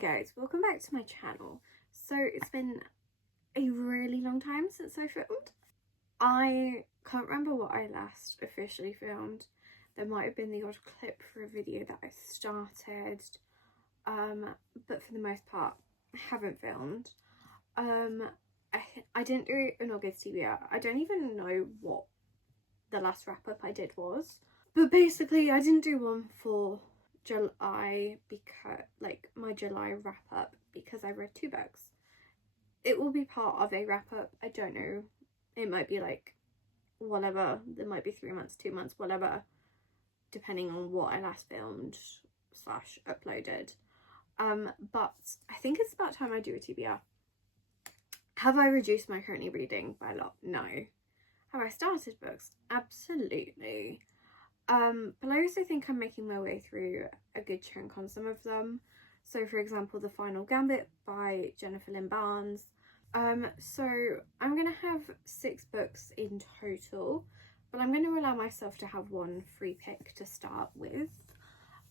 Hey guys, welcome back to my channel. So it's been a really long time since I filmed. I can't remember what I last officially filmed. There might have been the odd clip for a video that I started, but for the most part I haven't filmed. I didn't do an August TBR. I don't even know what the last wrap up I did was, but basically I didn't do one for July because my July wrap up because I read 2 books. It will be part of a wrap up. I don't know, it might be like whatever, there might be 3 months, 2 months, whatever, depending on what I last filmed / uploaded. But I think it's about time I do a TBR. Have I reduced my currently reading by a lot? No. Have I started books? Absolutely. But I also think I'm making my way through a good chunk on some of them. So for example, The Final Gambit by Jennifer Lynn Barnes. So I'm going to have 6 books in total, but I'm going to allow myself to have 1 free pick to start with.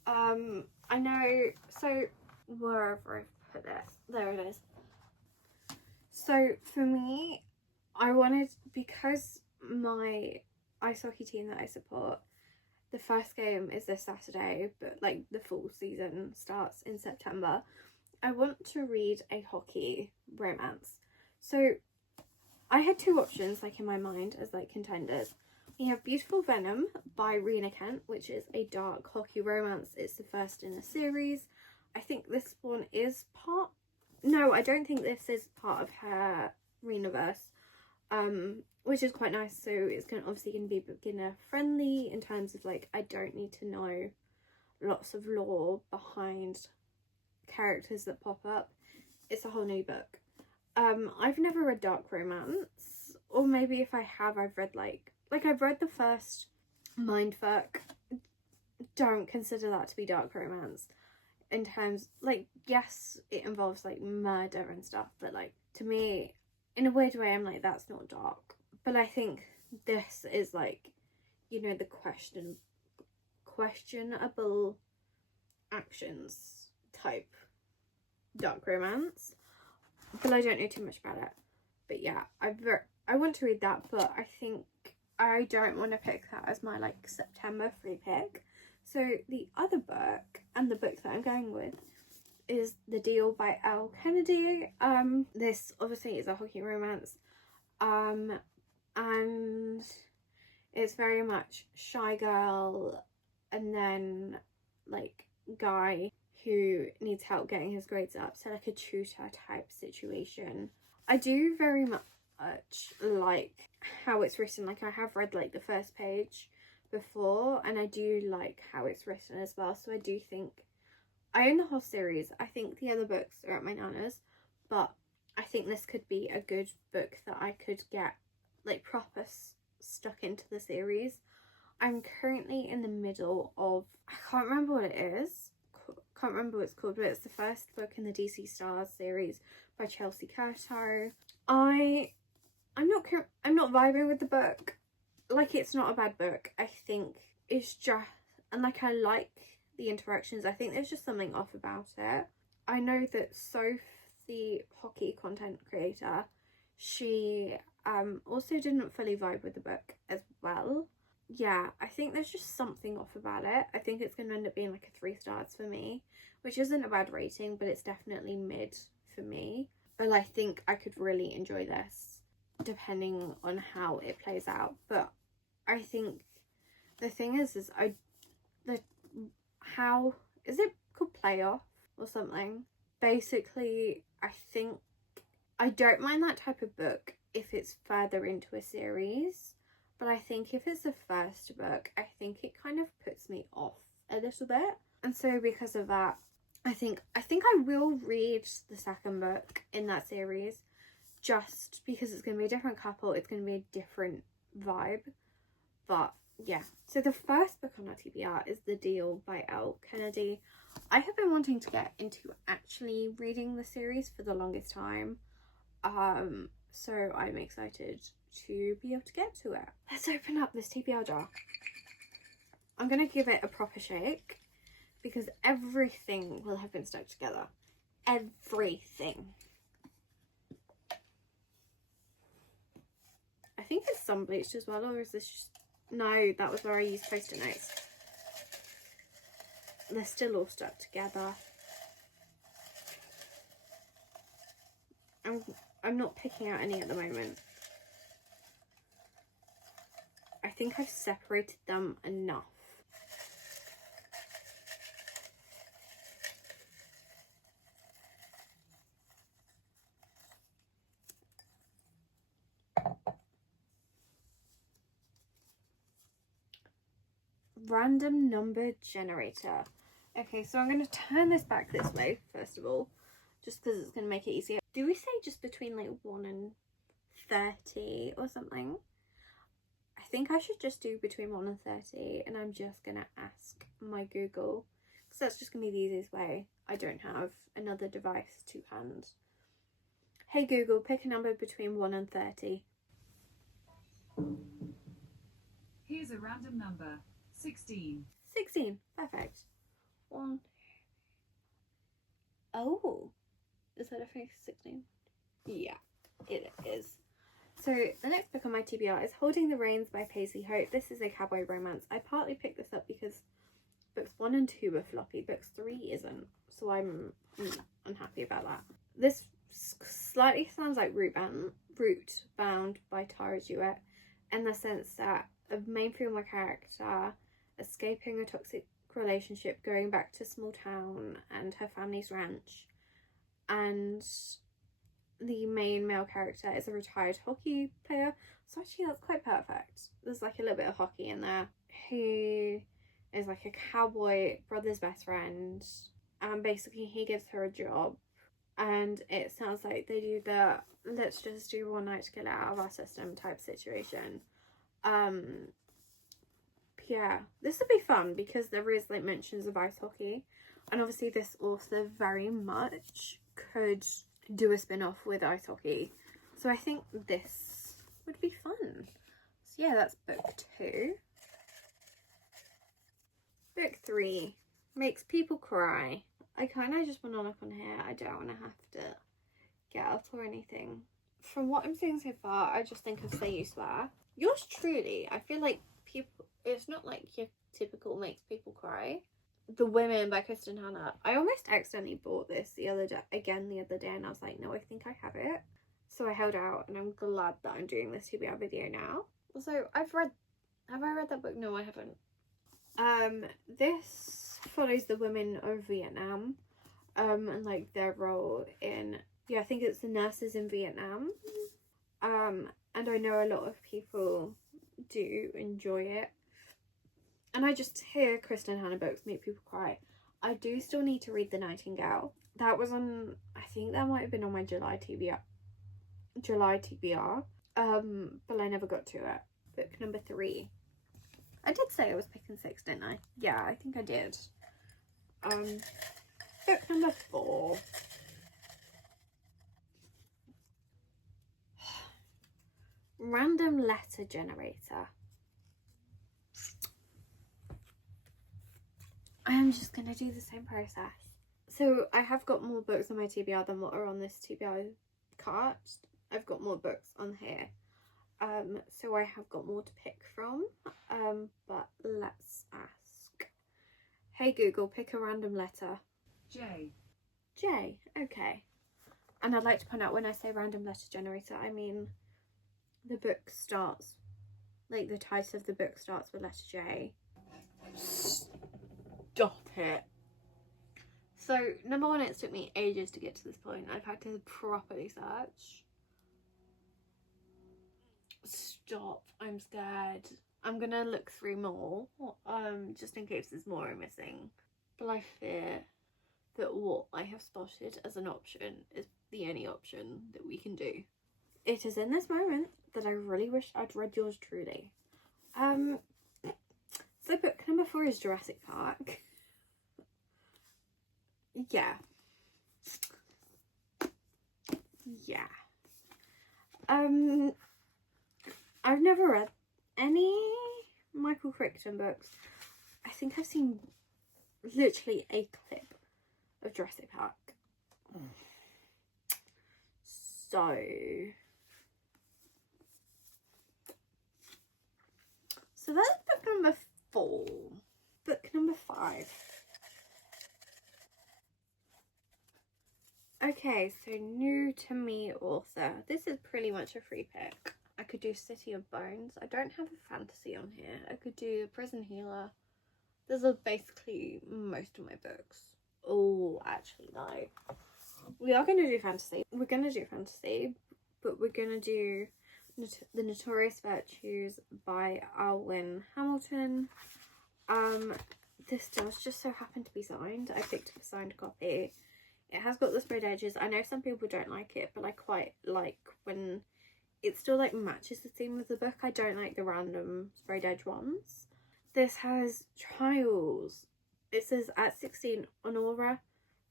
I know, so wherever I put this, there it is. So for me, I wanted, because my ice hockey team that I support, the first game is this Saturday, but like the full season starts in September. I want to read a hockey romance. So I had 2 options like in my mind as like contenders. We have Beautiful Venom by Rena Kent, which is a dark hockey romance. It's the first in a series. I think this one is part... No, I don't think this is part of her Renaverse. Which is quite nice. So it's obviously going to be beginner friendly in terms of like, I don't need to know lots of lore behind characters that pop up. It's a whole new book. I've never read dark romance, or maybe if I have, I've read like I've read the first Mindfuck. Don't consider that to be dark romance in terms, like, yes, it involves like murder and stuff, but like to me, in a weird way, I'm like, that's not dark. But I think this is like, you know, the questionable actions type dark romance. But I don't know too much about it. But yeah, I want to read that, but I think I don't want to pick that as my like September free pick. So the other book, and the book that I'm going with, is The Deal by Elle Kennedy. This obviously is a hockey romance. And it's very much shy girl and then like guy who needs help getting his grades up, so like a tutor type situation. I do very much like how it's written. Like, I have read like the first page before, and I do like how it's written as well. So I do think I own the whole series. I think the other books are at my nana's, but I think this could be a good book that I could get like proper stuck into the series. I'm currently in the middle of, I can't remember what it is, can't remember what it's called, but it's the first book in the DC Stars series by Chelsea Curto. I'm not vibing with the book. Like, it's not a bad book. I think it's just, and like, I like the interactions. I think there's just something off about it. I know that Soph, the hockey content creator, she also didn't fully vibe with the book as well. Yeah, I think there's just something off about it. I think it's going to end up being like a 3 stars for me, which isn't a bad rating, but it's definitely mid for me. But I think I could really enjoy this depending on how it plays out. But I think the thing is how is it called, playoff or something? Basically, I think I don't mind that type of book if it's further into a series, but I think if it's the first book, I think it kind of puts me off a little bit. And so because of that, I think I will read the second book in that series, just because it's going to be a different couple, it's going to be a different vibe. But yeah, so the first book on our TBR is The Deal by Elle Kennedy. I have been wanting to get into actually reading the series for the longest time. So I'm excited to be able to get to it. Let's open up this TBR jar. I'm going to give it a proper shake because everything will have been stuck together. everything. I think it's sun bleached as well, or is this just... No, that was where I used post-it notes. They're still all stuck together. I'm not picking out any at the moment. I think I've separated them enough. Random number generator. Okay, so I'm going to turn this back this way, first of all, just because it's going to make it easier. Do we say just between like 1 and 30 or something? I think I should just do between 1 and 30, and I'm just going to ask my Google, because that's just going to be the easiest way. I don't have another device to hand. Hey Google, pick a number between 1 and 30. Here's a random number. 16. 16, perfect. 1. Oh, is that a fake 16? Yeah, it is. So the next book on my TBR is Holding the Reins by Paisley Hope. This is a cowboy romance. I partly picked this up because books 1 and 2 are floppy, books 3 isn't, so I'm unhappy about that. This slightly sounds like Rootbound by Tara Jewett, in the sense that a main female character escaping a toxic relationship, going back to small town and her family's ranch, and the main male character is a retired hockey player, so actually that's quite perfect. There's like a little bit of hockey in there. He is like a cowboy brother's best friend, and basically he gives her a job, and it sounds like they do the let's just do one night to get it out of our system type situation. Yeah, this would be fun because there is like mentions of ice hockey, and obviously this author very much could do a spin-off with ice hockey, so I think this would be fun. So yeah, that's book 2. Book 3, Makes People Cry. I kind of just want to look on here. I don't want to have to get up or anything. From what I'm seeing so far, I just think of Say You Swear. Yours truly, I feel like people, it's not like your typical Makes People Cry. The Women by Kristen Hanna. I almost accidentally bought this the other day, and I was like, no, I think I have it. So I held out, and I'm glad that I'm doing this TBR video now. Also, have I read that book? No, I haven't. This follows the women of Vietnam, and like their role in, I think it's the nurses in Vietnam. And I know a lot of people do enjoy it. And I just hear Kristen Hanna books make people cry. I do still need to read The Nightingale. That was on, I think that might have been on my July TBR. But I never got to it. Book number 3. I did say I was picking 6, didn't I? Yeah, I think I did. Book number 4. Random letter generator. I am just going to do the same process. So I have got more books on my TBR than what are on this TBR cart. I've got more books on here. So I have got more to pick from. But let's ask. Hey Google, pick a random letter. J. J, okay. And I'd like to point out, when I say random letter generator, I mean the book starts, like the title of the book starts with letter J. Stop it. So, number 1, it took me ages to get to this point. I've had to properly search. Stop, I'm scared. I'm gonna look through more, just in case there's more I'm missing. But I fear that what I have spotted as an option is the only option that we can do. It is in this moment that I really wish I'd read yours truly. So book number 4 is Jurassic Park. Yeah. I've never read any Michael Crichton books. I think I've seen literally a clip of Jurassic Park. So that's book number 4. Book number 5. Okay, so new to me author. This is pretty much a free pick. I could do City of Bones. I don't have a fantasy on here. I could do Prison Healer. Those are basically most of my books. Oh, actually no. We are going to do fantasy. We're going to do fantasy, but we're going to do The Notorious Virtues by Alwyn Hamilton. This does just so happen to be signed. I picked up a signed copy. It has got the sprayed edges. I know some people don't like it, but I quite like when it still like matches the theme of the book. I don't like the random sprayed edge ones. This has trials. It says at 16, Nora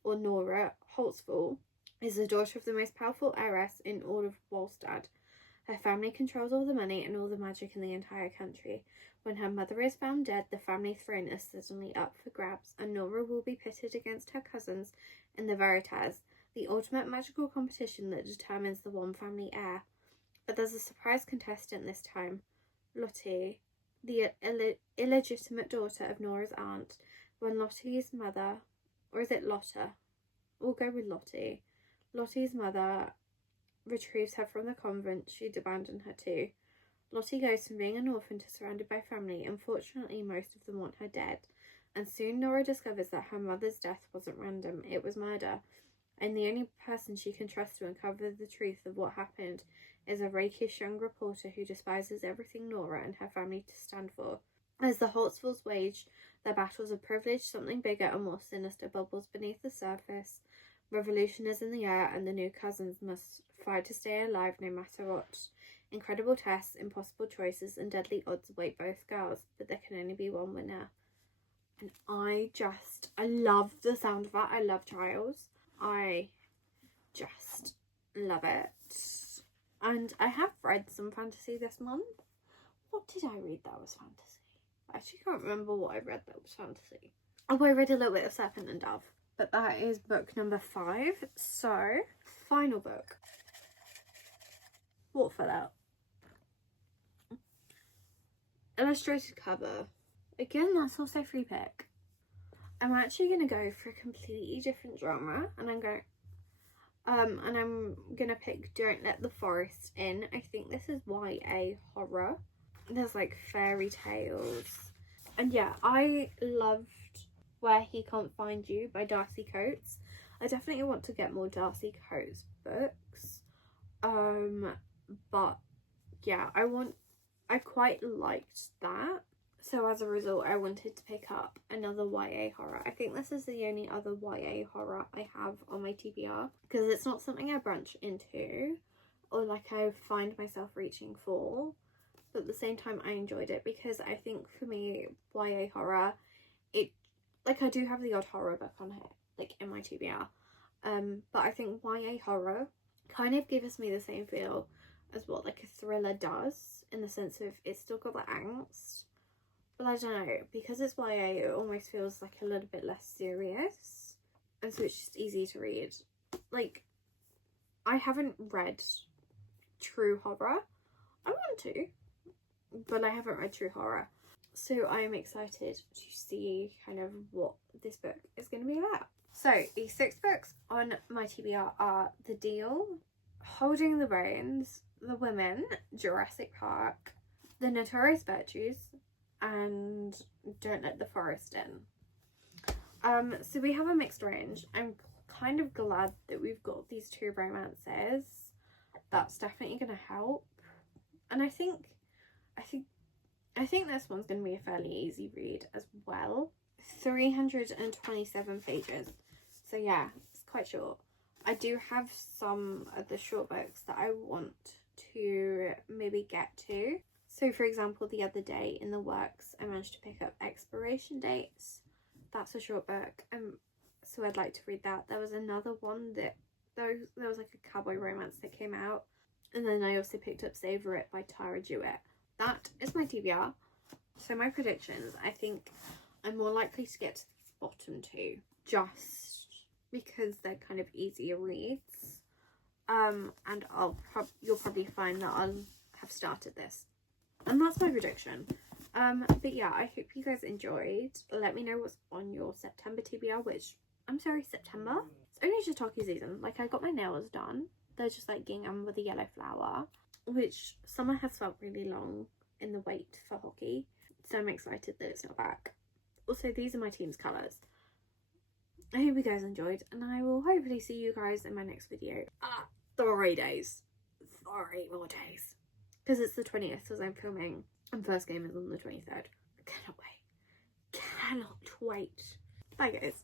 Holtzfall is the daughter of the most powerful heiress in all of Wallstad. Her family controls all the money and all the magic in the entire country. When her mother is found dead, the family throne is suddenly up for grabs, and Nora will be pitted against her cousins in the Veritas, the ultimate magical competition that determines the one family heir. But there's a surprise contestant this time, Lottie, the illegitimate daughter of Nora's aunt. When Lottie's mother, or is it Lotta? We'll go with Lottie. Lottie's mother retrieves her from the convent she'd abandoned her to. Lottie goes from being an orphan to surrounded by family. Unfortunately, most of them want her dead. And soon Nora discovers that her mother's death wasn't random, it was murder. And the only person she can trust to uncover the truth of what happened is a rakish young reporter who despises everything Nora and her family to stand for. As the Holtzfalls wage their battles of privilege, something bigger and more sinister bubbles beneath the surface. Revolution is in the air, and the new cousins must fight to stay alive no matter what. Incredible tests, impossible choices, and deadly odds await both girls, but there can only be one winner. And I love the sound of that. I love trials. I just love it. And I have read some fantasy this month. What did I read that was fantasy? I actually can't remember what I read that was fantasy. Oh, I read a little bit of Serpent and Dove. But that is book number 5. So, final book. What fell out? Illustrated cover. Again, that's also free pick. I'm actually going to go for a completely different genre. And I'm going to pick Don't Let the Forest In. I think this is YA horror. There's like fairy tales. And yeah, I loved Where He Can't Find You by Darcy Coates. I definitely want to get more Darcy Coates books. But yeah, I quite liked that. So as a result, I wanted to pick up another YA horror. I think this is the only other YA horror I have on my TBR, because it's not something I branch into or like I find myself reaching for. But at the same time, I enjoyed it because I think for me, YA horror, like I do have the odd horror book on here, like in my TBR. But I think YA horror kind of gives me the same feel as what like a thriller does, in the sense of it's still got that angst. But I don't know, because it's YA, it almost feels like a little bit less serious. And so it's just easy to read. Like, I haven't read true horror. I want to, but I haven't read true horror. So I am excited to see kind of what this book is going to be about. So the 6 books on my TBR are The Deal, Holding the Reins, The Women, Jurassic Park, The Notorious Virtues, and Don't Let the Forest In. So we have a mixed range. I'm kind of glad that we've got these 2 romances. That's definitely going to help. And I think this one's going to be a fairly easy read as well. 327 pages. So yeah, it's quite short. I do have some of the short books that I want to maybe get to. So for example, the other day in the works, I managed to pick up Expiration Dates. That's a short book. So I'd like to read that. There was another one that, there was like a cowboy romance that came out. And then I also picked up Savor It by Tara Jewett. That is my TBR. So my predictions, I think I'm more likely to get to the bottom 2. Just because they're kind of easier reads. And you'll probably find that I'll have started this, and that's my prediction. But yeah, I hope you guys enjoyed. Let me know what's on your September TBR, which I'm sorry, September. It's only shiitake season. Like, I got my nails done. They're just like gingham with a yellow flower, which summer has felt really long in the wait for hockey. So I'm excited that it's not back. Also, these are my team's colours. I hope you guys enjoyed, and I will hopefully see you guys in my next video. 3 days. 3 more days. Because it's the 20th as I'm filming, and first game is on the 23rd. I cannot wait. Cannot wait. Bye guys.